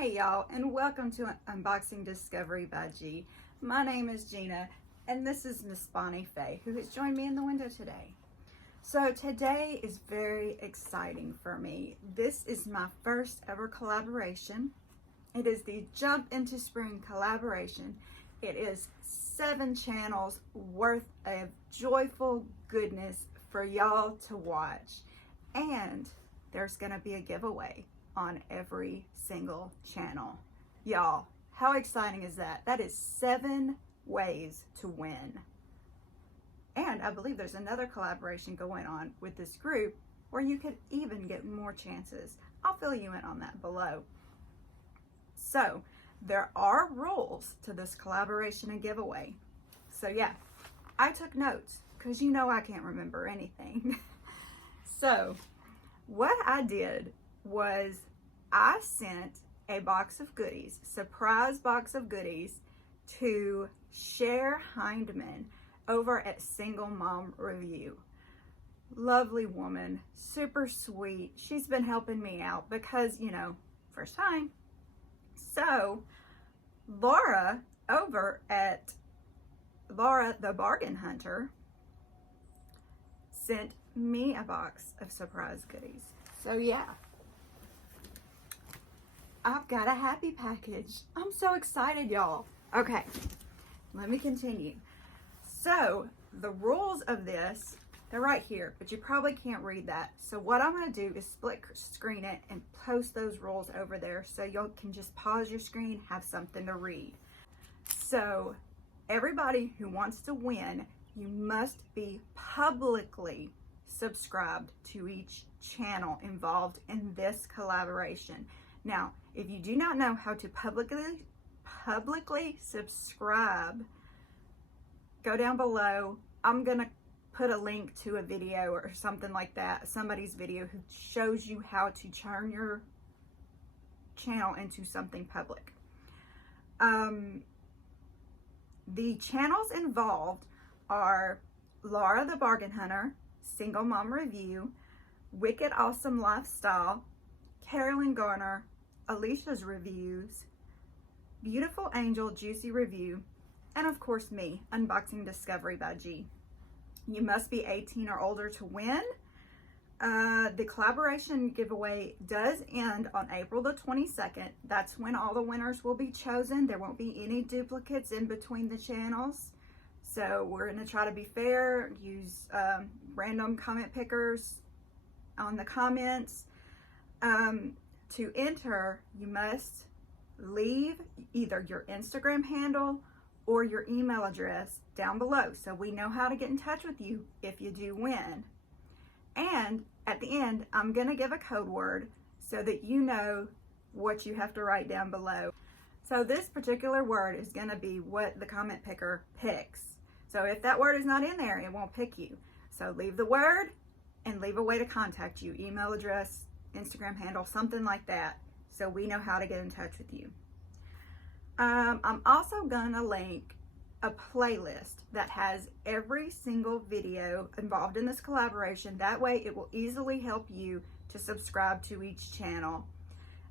Hey y'all, and welcome to Unboxing Discovery by G. My name is Gina, and this is Miss Bonnie Faye, who has joined me in the window today. So today is very exciting for me. This is my first ever collaboration. It is the Jump into Spring collaboration. It is 7 channels worth of joyful goodness for y'all to watch. And there's gonna be a giveaway on every single channel. Y'all, how exciting is that? That is 7 ways to win. And I believe there's another collaboration going on with this group where you could even get more chances. I'll fill you in on that below. So there are rules to this collaboration and giveaway. So yeah, I took notes because you know I can't remember anything. So what I did was I sent a box of goodies, surprise box of goodies, to Cher Hindman over at Single Mom Review. Lovely woman, super sweet. She's been helping me out because, you know, first time. So Laura over at Laura the Bargain Hunter sent me a box of surprise goodies. So yeah, I've got a happy package. I'm so excited, y'all. Okay, let me continue. So the rules of this, they're right here, but you probably can't read that. So what I'm gonna do is split screen it and post those rules over there so y'all can just pause your screen, have something to read. So everybody who wants to win, you must be publicly subscribed to each channel involved in this collaboration. Now, if you do not know how to publicly subscribe, go down below. I'm gonna put a link to a video or something like that, somebody's video who shows you how to turn your channel into something public. The channels involved are Laura the Bargain Hunter, Single Mom Review, Wicked Awesome Lifestyle, CAROLYN GARDNER, ALICIA'S Reviews, BeautifulAngel JuicyReviews, and of course me, Unboxing Discovery by G. You must be 18 or older to win. The collaboration giveaway does end on April the 22nd. That's when all the winners will be chosen. There won't be any duplicates in between the channels. So we're gonna try to be fair, use random comment pickers on the comments. To enter, you must leave either your Instagram handle or your email address down below so we know how to get in touch with you if you do win. And at the end, I'm gonna give a code word so that you know what you have to write down below. So this particular word is gonna be what the comment picker picks. So if that word is not in there, it won't pick you. So leave the word and leave a way to contact you, email address, Instagram handle, something like that, so we know how to get in touch with you. I'm also gonna link a playlist that has every single video involved in this collaboration. That way it will easily help you to subscribe to each channel.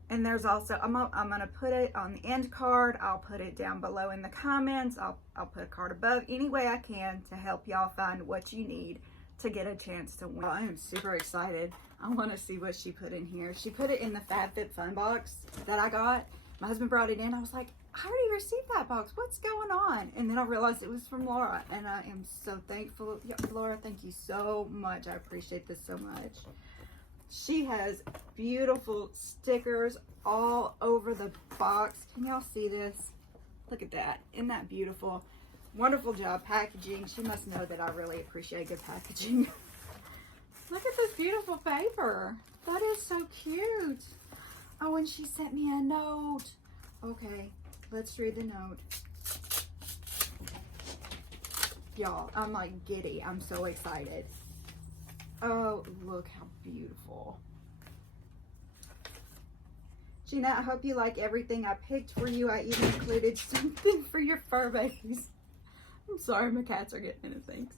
And there's also, I'm gonna put it on the end card. I'll put it down below in the comments. I'll put a card above, any way I can to help y'all find what you need to get a chance to win. I am super excited. I want to see what she put in here. She put it in the FabFitFun box that I got. My husband brought it in. I was like, I already received that box. What's going on? And then I realized it was from Laura, and I am so thankful. Yeah, Laura, thank you so much. I appreciate this so much. She has beautiful stickers all over the box. Can y'all see this? Look at that. Isn't that beautiful? Wonderful job packaging. She must know that I really appreciate good packaging. Look at this beautiful paper. That is so cute. Oh, and she sent me a note. Okay, let's read the note. Y'all, I'm like giddy. I'm so excited. Oh, look how beautiful. Gina, I hope you like everything I picked for you. I even included something for your fur babies. I'm sorry, my cats are getting into things.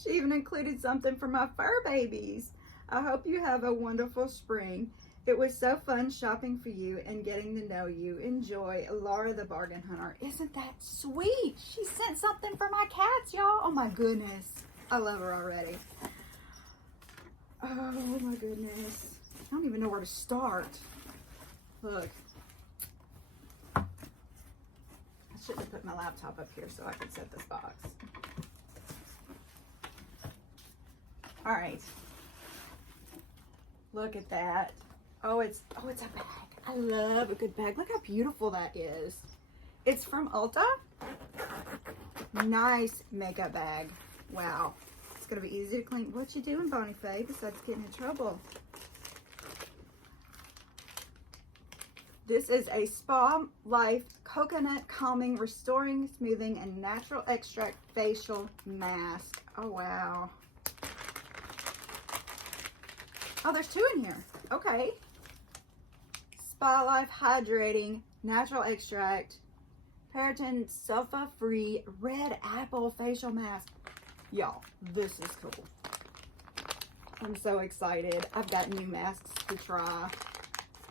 She even included something for my fur babies. I hope you have a wonderful spring. It was so fun shopping for you and getting to know you. Enjoy, Laura the Bargain Hunter. Isn't that sweet? She sent something for my cats, y'all. Oh my goodness. I love her already. Oh my goodness. I don't even know where to start. Look. I should have put my laptop up here so I could set this box. All right. Look at that. Oh, it's a bag. I love a good bag. Look how beautiful that is. It's from Ulta. Nice makeup bag. Wow. It's going to be easy to clean. What you doing, Bonnie Faye, besides getting in trouble? This is a Spa Life Coconut Calming, Restoring, Smoothing, and Natural Extract Facial Mask. Oh, wow. Oh, there's two in here. Okay. Spa Life Hydrating, Natural Extract, Paraben Sulfa-Free Red Apple Facial Mask. Y'all, this is cool. I'm so excited. I've got new masks to try.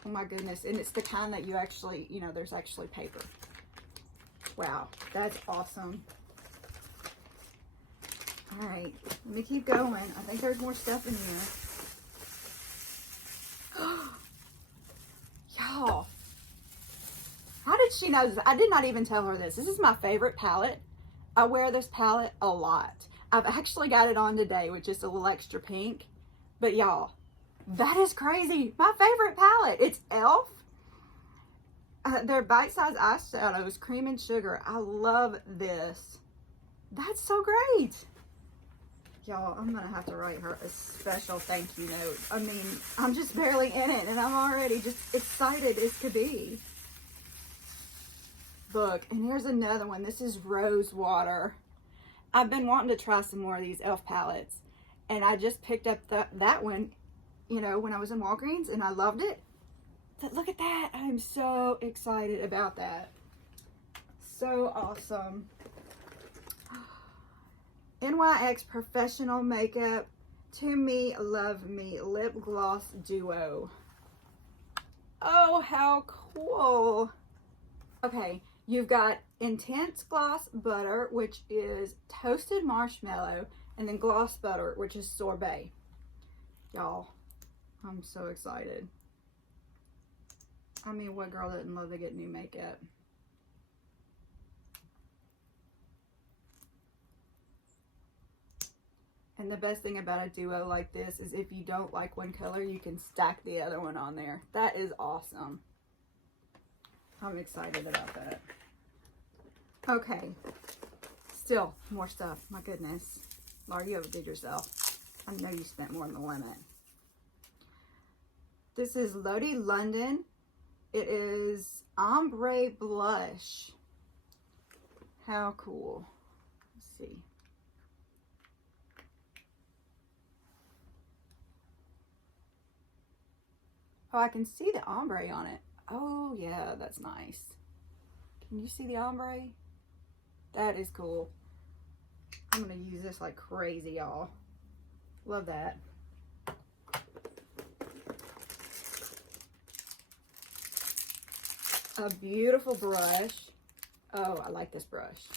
Oh my goodness. And it's the kind that you actually, you know, there's actually paper. Wow, that's awesome. All right, let me keep going. I think there's more stuff in here. Y'all, how did she know this? I did not even tell her this. This is my favorite palette. I wear this palette a lot. I've actually got it on today with just a little extra pink. But y'all, that is crazy. My favorite palette. It's e.l.f. They're bite-sized eyeshadows, cream and sugar. I love this. That's so great. Y'all, I'm gonna have to write her a special thank you note. I mean, I'm just barely in it and I'm already just excited as could be. Look, and here's another one. This is Rose Water. I've been wanting to try some more of these e.l.f. palettes, and I just picked up that one, you know, when I was in Walgreens, and I loved it. But look at that. I'm so excited about that. So awesome. NYX Professional Makeup To Me, Love Me Lip Gloss Duo. Oh, how cool. Okay, you've got Intense Gloss Butter, which is toasted marshmallow, and then Gloss Butter, which is sorbet. Y'all, I'm so excited. I mean, what girl doesn't love to get new makeup? And the best thing about a duo like this is if you don't like one color, you can stack the other one on there. That is awesome. I'm excited about that. Okay. Still, more stuff. My goodness. Laura, you overdid yourself. I know you spent more than the limit. This is Lodi London. It is Ombre Blush. How cool. Let's see. Oh, I can see the ombre on it. Oh, yeah, that's nice. Can you see the ombre? That is cool. I'm going to use this like crazy, y'all. Love that. A beautiful brush. Oh, I like this brush.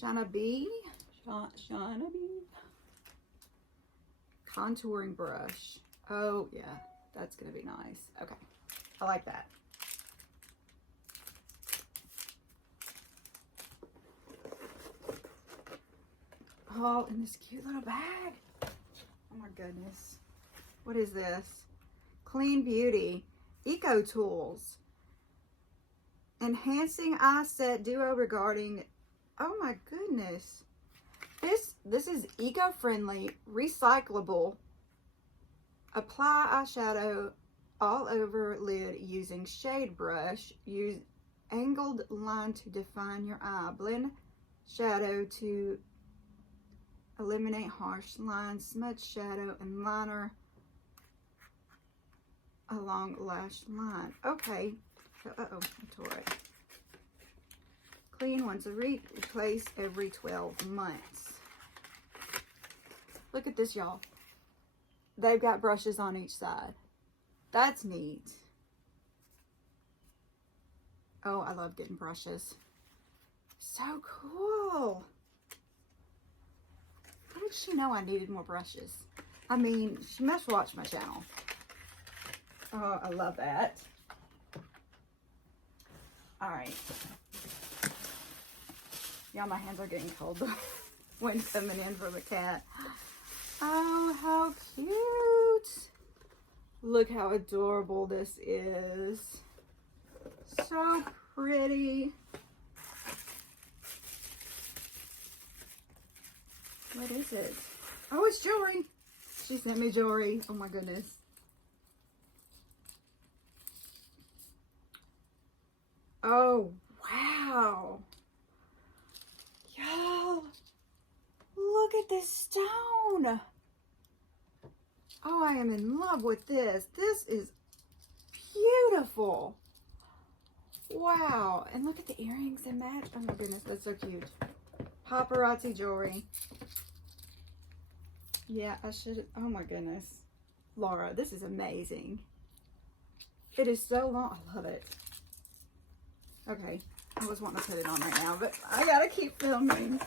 Shana B. Shana B. Contouring brush. Oh, yeah. That's going to be nice. Okay. I like that. Oh, in this cute little bag. Oh, my goodness. What is this? Clean Beauty. Eco Tools. Enhancing Eye Set Duo Regarding. Oh, my goodness. This is eco-friendly, recyclable. Apply eyeshadow all over lid using shade brush. Use angled line to define your eye. Blend shadow to eliminate harsh lines. Smudge shadow and liner along lash line. Okay. Uh-oh, I tore it. Clean once a week, replace every 12 months. Look at this, y'all. they've got brushes on each side. That's neat. Oh, I love getting brushes. So cool. How did she know I needed more brushes? I mean, she must watch my channel. Oh, I love that. All right. Yeah, my hands are getting cold. The wind's coming in for the cat. Oh, how cute. Look how adorable this is. So pretty. What is it? Oh, it's jewelry. She sent me jewelry. Oh my goodness. Oh, wow. Y'all, look at this stone. Oh, I am in love with this. This is beautiful. Wow. And look at the earrings and match. Oh my goodness, that's so cute. Paparazzi jewelry. Yeah, I should. Oh my goodness. Laura, this is amazing. It is so long. I love it. Okay. I was wanting to put it on right now, but I gotta keep filming.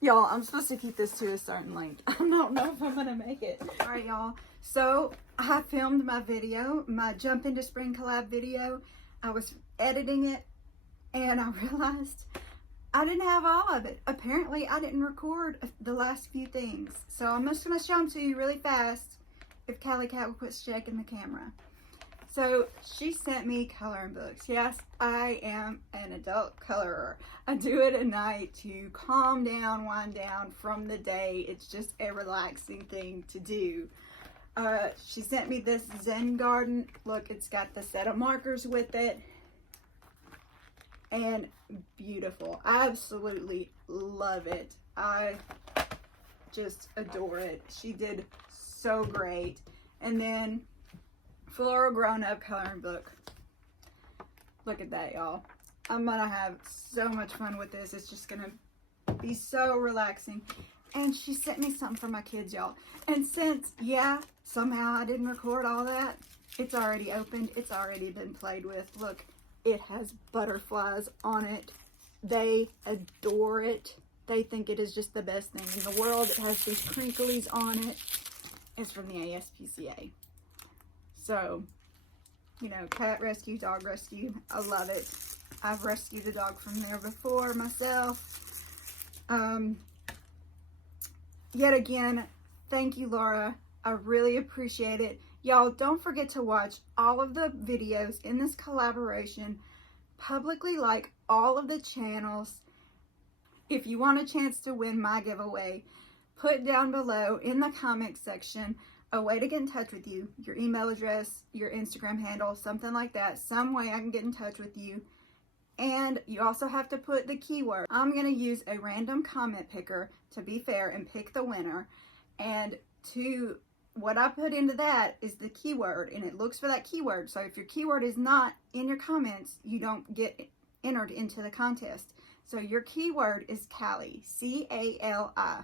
Y'all, I'm supposed to keep this to a certain length. I don't know if I'm gonna make it. All right, y'all. So I filmed my video, my Jump Into Spring collab video. I was editing it and I realized I didn't have all of it. Apparently, I didn't record the last few things. So I'm just gonna show them to you really fast if Callie Cat will quit shaking the camera. So she sent me coloring books. Yes, I am an adult colorer. I do it at night to calm down, wind down from the day. It's just a relaxing thing to do. She sent me this Zen Garden. Look, it's got the set of markers with it. And beautiful. I absolutely love it. I just adore it. She did so great. And then Floral Grown Up coloring book. Look at that, y'all. I'm gonna have so much fun with this. It's just gonna be so relaxing. And she sent me something for my kids, y'all. And since, yeah, somehow I didn't record all that, it's already opened. It's already been played with. Look, it has butterflies on it. They adore it. They think it is just the best thing in the world. It has these crinklies on it. It's from the ASPCA. So, you know, cat rescue, dog rescue. I love it. I've rescued a dog from there before myself. Yet again, thank you, Laura. I really appreciate it. Y'all, don't forget to watch all of the videos in this collaboration. Publicly like all of the channels. If you want a chance to win my giveaway, put down below in the comment section a way to get in touch with you, your email address, your Instagram handle, something like that, some way I can get in touch with you. And you also have to put the keyword. I'm going to use a random comment picker to be fair and pick the winner. And what I put into that is the keyword, and it looks for that keyword. So if your keyword is not in your comments, you don't get entered into the contest. So your keyword is Callie, C-A-L-I.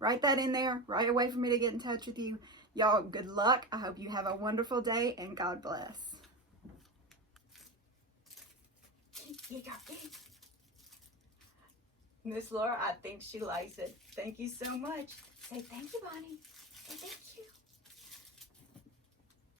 Write that in there right away for me to get in touch with you. Y'all, good luck. I hope you have a wonderful day, and God bless. Miss Laura, I think she likes it. Thank you so much. Say thank you, Bonnie. Say thank you.